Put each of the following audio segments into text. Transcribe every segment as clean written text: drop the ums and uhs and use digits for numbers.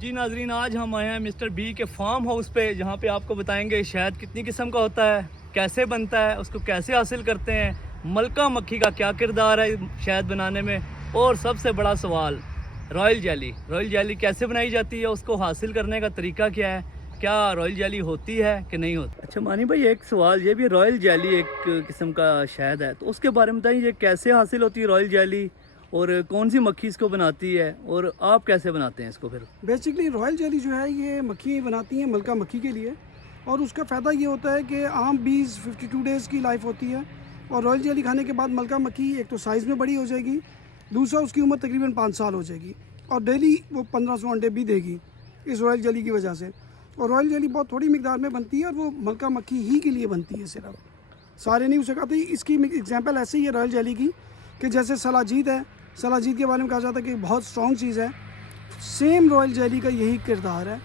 जी नाजरीन, आज हम आए हैं मिस्टर बी के फार्म हाउस पे, जहाँ पे आपको बताएंगे शहद कितनी किस्म का होता है, कैसे बनता है, उसको कैसे हासिल करते हैं, मलका मक्खी का क्या किरदार है शहद बनाने में, और सबसे बड़ा सवाल रॉयल जेली कैसे बनाई जाती है, उसको हासिल करने का तरीका क्या है, क्या रॉयल जेली होती है कि नहीं होती। अच्छा मानी भाई, एक सवाल ये भी, रॉयल जेली एक किस्म का शहद है, तो उसके बारे में बताइए, ये कैसे हासिल होती है रॉयल जेली, और कौन सी मक्खी इसको बनाती है, और आप कैसे बनाते हैं इसको फिर। बेसिकली रॉयल जेली जो है ये मक्खी बनाती हैं मलका मक्खी के लिए, और उसका फ़ायदा ये होता है कि आम 20-52 डेज़ की लाइफ होती है, और रॉयल जेली खाने के बाद मलका मक्खी एक तो साइज़ में बड़ी हो जाएगी, दूसरा उसकी उम्र तकरीबन 5 साल हो जाएगी, और डेली वो 1500 अंडे भी देगी इस रॉयल जेली की वजह से। और रॉयल जेली बहुत थोड़ी मिकदार में बनती है, और वो मलका मक्खी ही के लिए बनती है, सिर्फ सारे नहीं उसे खाते। इसकी एग्जांपल ऐसे ही है रॉयल जेली की कि जैसे सलाजीत है, सलाजीत के बारे में कहा जाता है कि बहुत स्ट्रॉन्ग चीज़ है, सेम रॉयल जेली का यही किरदार है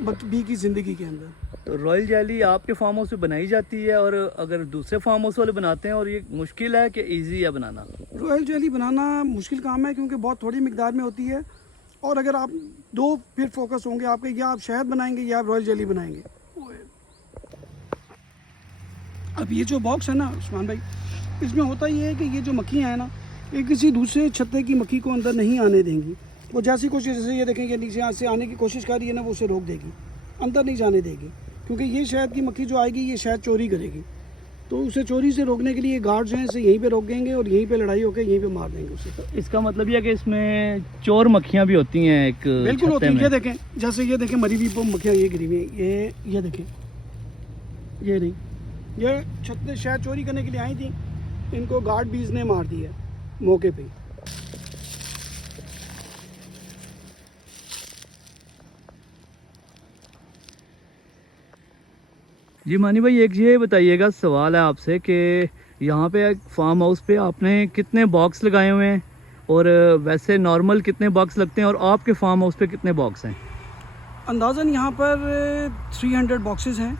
बी की ज़िंदगी के अंदर। तो रॉयल जेली आपके फार्म हाउस पे बनाई जाती है, और अगर दूसरे फार्म हाउस वाले बनाते हैं, और ये मुश्किल है कि इजी है बनाना। रॉयल जेली बनाना मुश्किल काम है क्योंकि बहुत थोड़ी मिकदार में होती है, और अगर आप दो फिर फोकस होंगे आपके, या आप शहद बनाएंगे या आप रॉयल जेली बनाएंगे। अब ये जो बॉक्स है ना उस्मान भाई, इसमें होता ये है कि ये जो मक्खियाँ हैं ना, ये किसी दूसरे छत्ते की मक्खी को अंदर नहीं आने देंगी। वो जैसी कोशिश, जैसे ये देखेंगे नीचे से आने की कोशिश कर रही है ना, वो उसे रोक देगी, अंदर नहीं जाने देगी, क्योंकि ये शहद की मक्खी जो आएगी ये शहद चोरी करेगी। तो उसे चोरी से रोकने के लिए गार्ड्स हैं, इसे यहीं पे रोकेंगे और यहीं पे लड़ाई होकर यहीं पे मार देंगे उसे। इसका मतलब यह है कि इसमें चोर मक्खियाँ भी होती हैं एक। बिल्कुल होती है। ये देखें, जैसे ये देखें मरी हुई मक्खियाँ ये गिरी हुई हैं, ये देखें, ये नहीं, ये छत्ते शहद चोरी करने के लिए आई थी, इनको गार्ड बीज ने मार दिया मौके पे। जी मानी भाई, एक ये बताइएगा, सवाल है आपसे कि यहाँ पे फार्म हाउस पे आपने कितने बॉक्स लगाए हुए हैं, और वैसे नॉर्मल कितने बॉक्स लगते हैं, और आपके फार्म हाउस पे कितने बॉक्स हैं। अंदाज़न यहाँ पर 300 बॉक्सेस हैं,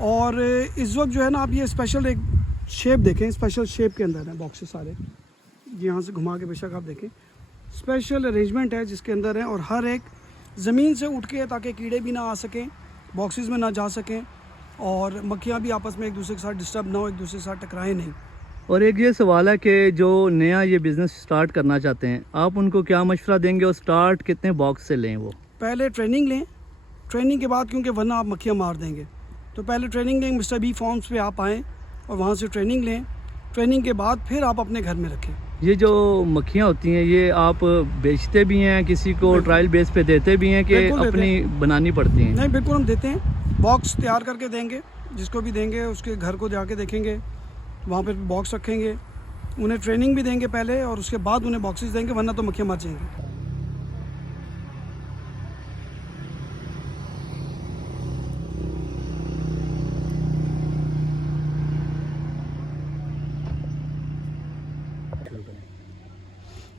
और इस वक्त जो है ना, आप ये स्पेशल एक शेप देखें, स्पेशल शेप के अंदर हैं बॉक्सेस सारे, यहाँ से घुमा के बेशक आप देखें, स्पेशल अरेंजमेंट है जिसके अंदर है, और हर एक ज़मीन से उठ के, ताकि कीड़े भी ना आ सकें, बॉक्सेस में ना जा सकें, और मक्खियाँ भी आपस में एक दूसरे के साथ डिस्टर्ब ना हो, एक दूसरे के साथ टकराएं नहीं। और एक ये सवाल है कि जो नया ये बिज़नेस स्टार्ट करना चाहते हैं, आप उनको क्या मशवरा देंगे, और स्टार्ट कितने बॉक्स से लें वो। पहले ट्रेनिंग लें, ट्रेनिंग के बाद, क्योंकि वरना आप मक्खियाँ मार देंगे, तो पहले ट्रेनिंग लें, मिस्टर बी फार्म्स पे आप आएँ और वहाँ से ट्रेनिंग लें, ट्रेनिंग के बाद फिर आप अपने घर में रखें। ये जो मक्खियाँ होती हैं, ये आप बेचते भी हैं, किसी को ट्रायल बेस पे देते भी हैं कि अपनी बनानी पड़ती हैं। नहीं, बिल्कुल हम देते हैं, बॉक्स तैयार करके देंगे, जिसको भी देंगे उसके घर को जाके देखेंगे, वहाँ पर बॉक्स रखेंगे, उन्हें ट्रेनिंग भी देंगे पहले, और उसके बाद उन्हें बॉक्सेस देंगे, वरना तो मक्खियाँ मर जाएंगी।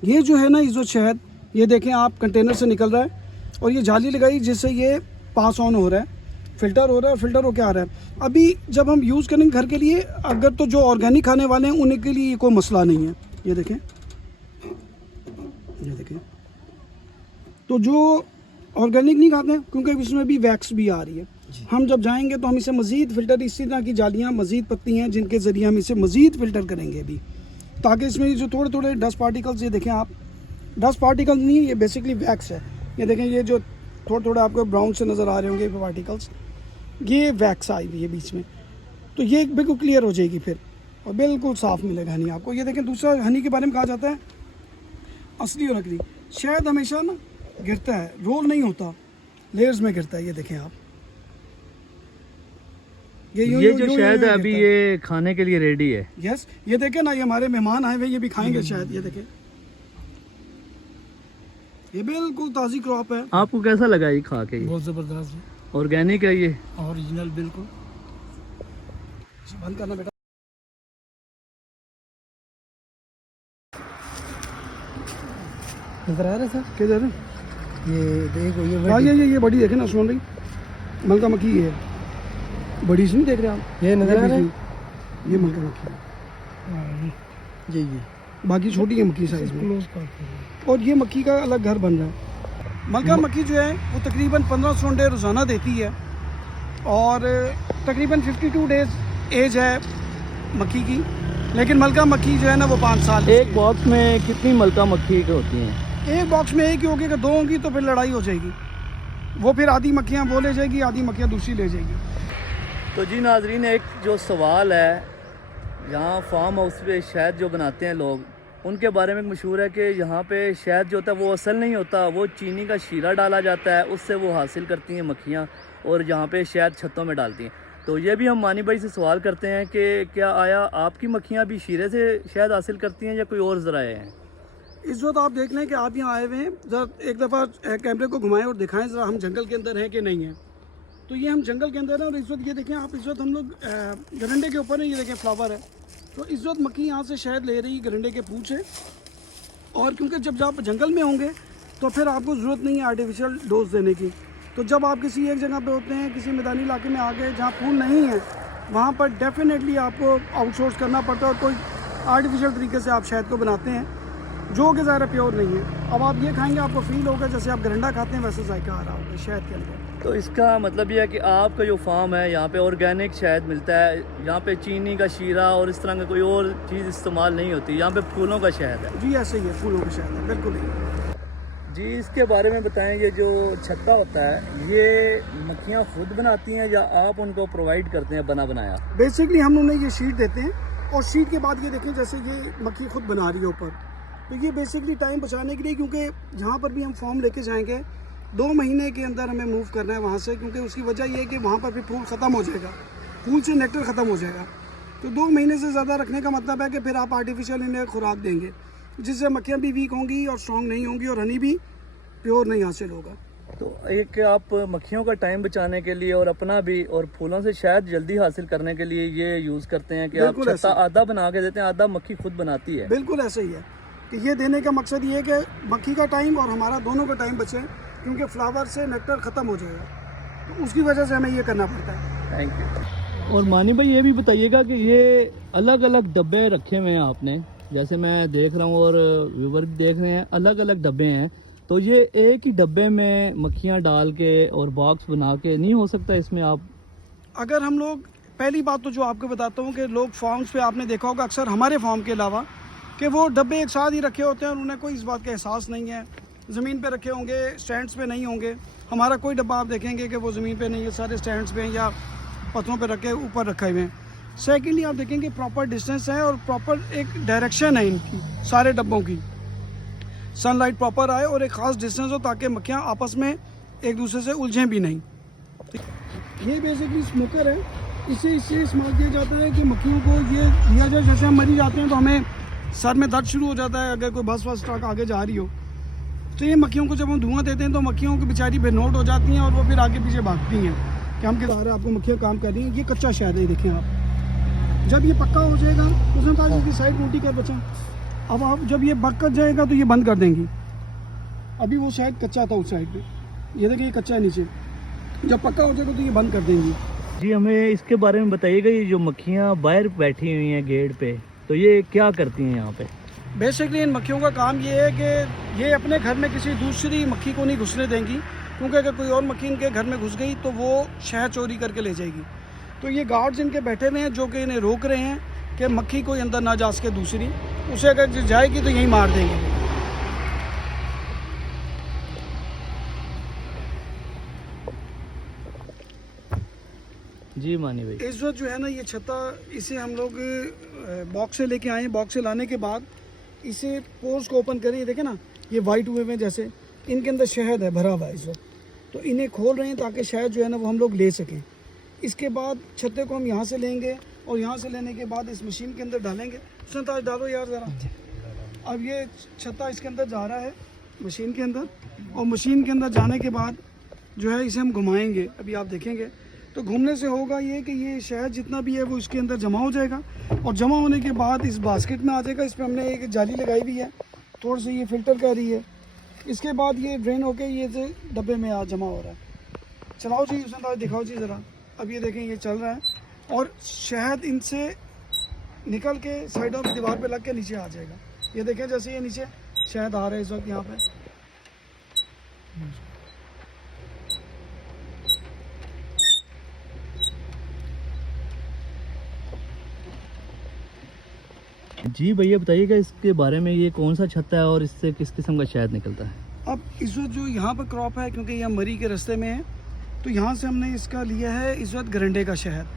ये जो है ना, इस जो शहद, ये देखें आप, कंटेनर से निकल रहा है, और ये जाली लगाई जिससे ये पास ऑन हो रहा है, फ़िल्टर हो रहा है, और फ़िल्टर होकर आ रहा है। अभी जब हम यूज़ करेंगे घर के लिए, अगर तो जो ऑर्गेनिक खाने वाले हैं उनके लिए कोई मसला नहीं है। ये देखें, ये देखें, तो जो ऑर्गेनिक नहीं खाते हैं, क्योंकि इसमें भी वैक्स भी आ रही है, हम जब जाएंगे तो हम इसे मज़ीद फ़िल्टर, इसी तरह की जालियाँ मज़ीद पत्ती हैं जिनके ज़रिए हम इसे मज़ीद फ़िल्टर करेंगे अभी, ताकि इसमें जो थोड़े थोड़े डस्ट पार्टिकल्स, ये देखें आप, डस्ट पार्टिकल्स नहीं है, ये बेसिकली वैक्स है। ये देखें, ये जो थोड़े थोड़े आपको ब्राउन से नज़र आ रहे होंगे पार्टिकल्स, ये वैक्स आई हुई है बीच में, तो ये बिल्कुल क्लियर हो जाएगी फिर, और बिल्कुल साफ़ मिलेगा हनी आपको। ये देखें, दूसरा हनी के बारे में कहा जाता है असली और नकली। शहद हमेशा ना गिरता है, रोल नहीं होता, लेयर्स में गिरता है। ये देखें आप, ये जो शहद है अभी ये खाने के लिए रेडी है। यस, ये देखें ना, ये हमारे मेहमान आए हुए, ये भी खाएंगे शायद। ये देखें, ये बिल्कुल ताज़ी क्रॉप है। आपको कैसा लगा ये खा के? बहुत ज़बरदस्त है, ऑर्गेनिक है ये, ओरिजिनल बिल्कुल। बंद करना बेटा। नजर आ रहा है सर? किधर? ये देखो, ये बड़ी देखे ना, सुन रही मलका मक्खी है, बड़ी सी नहीं देख रहे आप? ये नजर आ रहा है, ये मलका मक्खी है, ये बाकी छोटी है मक्खी साइज में, और ये मक्खी का अलग घर बन रहा है। मलका मक्खी जो है वो तकरीबन 1500 अंडे रोज़ाना देती है और तकरीबन 52 डेज़ एज है मक्खी की। लेकिन मलका मक्खी जो है ना वो 5 साल। एक बॉक्स में कितनी मलका मक्खी होती हैं? एक बॉक्स में एक ही होगी, अगर 2 होंगी तो फिर लड़ाई हो जाएगी। वो फिर आधी मक्खियाँ वो ले जाएगी, आधी मक्खियाँ दूसरी ले जाएगी। तो जी नाजरीन, एक जो सवाल है, यहाँ फार्म हाउस पे शहद जो बनाते हैं लोग, उनके बारे में मशहूर है कि यहाँ पे शहद जो होता है वो असल नहीं होता, वो चीनी का शीरा डाला जाता है, उससे वो हासिल करती हैं मक्खियाँ और यहाँ पे शहद छत्तों में डालती हैं। तो ये भी हम मानी भाई से सवाल करते हैं कि क्या आया आपकी मक्खियाँ भी शीरे से शहद हासिल करती हैं या कोई और ज़राए हैं? इस वक्त आप देख लें कि आप यहाँ आए हुए हैं, ज़रा एक दफ़ा कैमरे को घुमाएं और दिखाएं ज़रा हम जंगल के अंदर हैं कि नहीं है। तो ये हम जंगल के अंदर हैं और इस वक्त ये देखें आप, इस वक्त हम लोग गरंडे के ऊपर हैं, ये देखें फ्लावर है। तो इस वक्त मक्खी यहाँ से शहद ले रही, गरंडे के पूँछ है। और क्योंकि जब आप जंगल में होंगे तो फिर आपको ज़रूरत नहीं है आर्टिफिशियल डोज देने की। तो जब आप किसी एक जगह पे होते हैं, किसी मैदानी इलाके में आ गए जहाँ फूल नहीं है, वहाँ पर डेफिनेटली आपको आउटसोर्स करना पड़ता है और कोई आर्टिफिशियल तरीके से आप शहद को बनाते हैं जो कि ज़्यादा प्योर नहीं है। अब आप ये खाएंगे आपको फील होगा जैसे आप गरंडा खाते हैं वैसे जायका आ रहा होगा शहद के अंदर। तो इसका मतलब यह है कि आपका जो फार्म है यहाँ पे ऑर्गेनिक शहद मिलता है, यहाँ पे चीनी का शीरा और इस तरह का कोई और चीज़ इस्तेमाल नहीं होती, यहाँ पे फूलों का शहद है। जी ऐसे ही है, फूलों का शहद है, बिल्कुल ही। जी इसके बारे में बताएं, ये जो छत्ता होता है ये मक्खियाँ खुद बनाती हैं या आप उनको प्रोवाइड करते हैं बना बनाया? बेसिकली हम उन्हें ये शीट देते हैं और शीट के बाद ये देखें जैसे ये मक्खी खुद बना रही है ऊपर। तो ये बेसिकली टाइम बचाने के लिए, क्योंकि जहाँ पर भी हम फॉर्म लेके जाएंगे 2 महीने के अंदर हमें मूव करना है वहाँ से, क्योंकि उसकी वजह ये है कि वहाँ पर भी फूल ख़त्म हो जाएगा, फूल से नेक्टर ख़त्म हो जाएगा। तो 2 महीने से ज़्यादा रखने का मतलब है कि फिर आप आर्टिफिशियल इन्हें खुराक देंगे जिससे मक्खियाँ भी वीक होंगी और स्ट्रॉन्ग नहीं होंगी और हनी भी प्योर नहीं हासिल होगा। तो एक आप मक्खियों का टाइम बचाने के लिए और अपना भी और फूलों से शायद जल्दी हासिल करने के लिए ये यूज़ करते हैं कि आप छत्ता आधा बना के देते हैं, आधा मक्खी खुद बनाती है? बिल्कुल ऐसे ही है कि ये देने का मकसद ये है कि मक्खी का टाइम और हमारा दोनों का टाइम बचे, क्योंकि फ्लावर से नेक्टर ख़त्म हो जाएगा, तो उसकी वजह से हमें ये करना पड़ता है। Thank you. और मानी भाई ये भी बताइएगा कि ये अलग अलग डब्बे रखे हुए हैं आपने, जैसे मैं देख रहा हूँ और व्यूवर भी देख रहे हैं, अलग अलग डब्बे हैं, तो ये एक ही डब्बे में मक्खियाँ डाल के और बॉक्स बना के नहीं हो सकता इसमें? आप अगर हम लोग, पहली बात तो जो आपको बताता हूँ कि लोग फॉर्म्स पे आपने देखा होगा अक्सर हमारे फॉर्म के अलावा कि वो डब्बे एक साथ ही रखे होते हैं और उन्हें कोई इस बात का एहसास नहीं है। ज़मीन पे रखे होंगे, स्टैंड्स पे नहीं होंगे। हमारा कोई डब्बा आप देखेंगे कि वो ज़मीन पे नहीं है, सारे स्टैंड्स पे या पत्थरों पे रखे ऊपर रखे हुए हैं। सेकेंडली आप देखेंगे प्रॉपर डिस्टेंस है और प्रॉपर एक डायरेक्शन है इनकी, सारे डब्बों की, सनलाइट प्रॉपर आए और एक ख़ास डिस्टेंस हो ताकि मक्खियाँ आपस में एक दूसरे से उलझें भी नहीं। ये बेसिकली स्मोकर है, इसे इस्तेमाल किया जाता है कि मक्खियों को ये दिया जाए, जैसे हम मरी जाते हैं तो हमें सर में दर्द शुरू हो जाता है अगर कोई बस वस ट्रक आगे जा रही हो, तो ये मक्खियों को जब हम धुआं देते हैं तो मक्खियों की बेचारी बेनोट हो जाती हैं और वो फिर आगे पीछे भागती हैं कि हम किधर आपको मक्खियाँ काम कर रही हैं। ये कच्चा शहद है, देखें आप, जब ये पक्का हो जाएगा उसने कहा इसकी साइड रोटी कर बचा, अब आप जब ये पक कर जाएगा तो ये बंद कर देंगी। अभी वो शायद कच्चा था उस साइड पे, ये देखिए ये कच्चा है नीचे, जब पक्का हो जाएगा तो ये बंद कर देंगी। जी हमें इसके बारे में बताइएगा, ये जो मक्खियाँ बाहर बैठी हुई हैं गेट पे, तो ये क्या करती हैं यहाँ पे? बेसिकली इन मक्खियों का काम ये है कि ये अपने घर में किसी दूसरी मक्खी को नहीं घुसने देंगी, क्योंकि अगर कोई और मक्खी इनके घर में घुस गई तो वो शहद चोरी करके ले जाएगी। तो ये गार्ड्स इनके बैठे हुए हैं जो कि इन्हें रोक रहे हैं कि मक्खी कोई अंदर ना जा सके दूसरी, उसे अगर जाएगी तो यहीं मार देंगे। जी मानी भाई, इस वक्त जो है ना ये छत्ता, इसे हम लोग बॉक्स से लेके आए हैं। बॉक्स से लाने के बाद इसे पोर्स को ओपन करें, देखें ना ये वाइट हुए हुए जैसे, इनके अंदर शहद है भरा हुआ है इस वक्त, तो इन्हें खोल रहे हैं ताकि शहद जो है ना वो हम लोग ले सकें। इसके बाद छत्ते को हम यहाँ से लेंगे और यहाँ से लेने के बाद इस मशीन के अंदर डालेंगे। उसमें ताज डालो यार ज़रा। अब ये छत्ता इसके अंदर जा रहा है मशीन के अंदर, और मशीन के अंदर जाने के बाद जो है इसे हम घुमाएंगे, अभी आप देखेंगे। तो घूमने से होगा ये कि ये शहद जितना भी है वो इसके अंदर जमा हो जाएगा और जमा होने के बाद इस बास्केट में आ जाएगा। इस पर हमने एक जाली लगाई हुई है, थोड़ी सी ये फ़िल्टर कर रही है। इसके बाद ये ड्रेन होके ये से डब्बे में आ जमा हो रहा है। चलाओ जी उसमें दिखाओ जी ज़रा। अब ये देखें ये चल रहा है और शहद इनसे निकल के साइडों की दीवार पे लग के नीचे आ जाएगा। ये देखें जैसे ये नीचे शहद आ रहा है इस वक्त यहाँ पे। जी भैया बताइएगा इसके बारे में, ये कौन सा छत्ता है और इससे किस किस्म का शहद निकलता है? अब इस वक्त जो यहाँ पर क्रॉप है, क्योंकि यह मरी के रास्ते में है, तो यहाँ से हमने इसका लिया है इस वक्त गरंडे का शहद।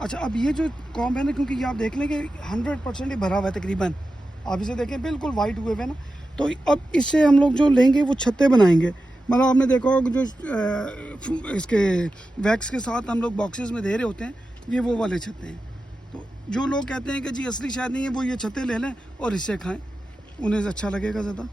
अच्छा, अब ये जो कॉम्ब है ना, क्योंकि ये आप देख लें कि 100% ये भरा हुआ है तकरीबन, आप इसे देखें बिल्कुल वाइट हुए हुए ना, तो अब इससे हम लोग जो लेंगे वो छत्ते बनाएंगे। मतलब आपने देखा होगा जो इसके वैक्स के साथ हम लोग बॉक्सेस में दे रहे होते हैं, ये वो वाले छत्ते हैं। तो जो लोग कहते हैं कि जी असली शहद नहीं है, वो ये छत्ते ले लें और इससे खाएं, उन्हें अच्छा लगेगा ज़्यादा।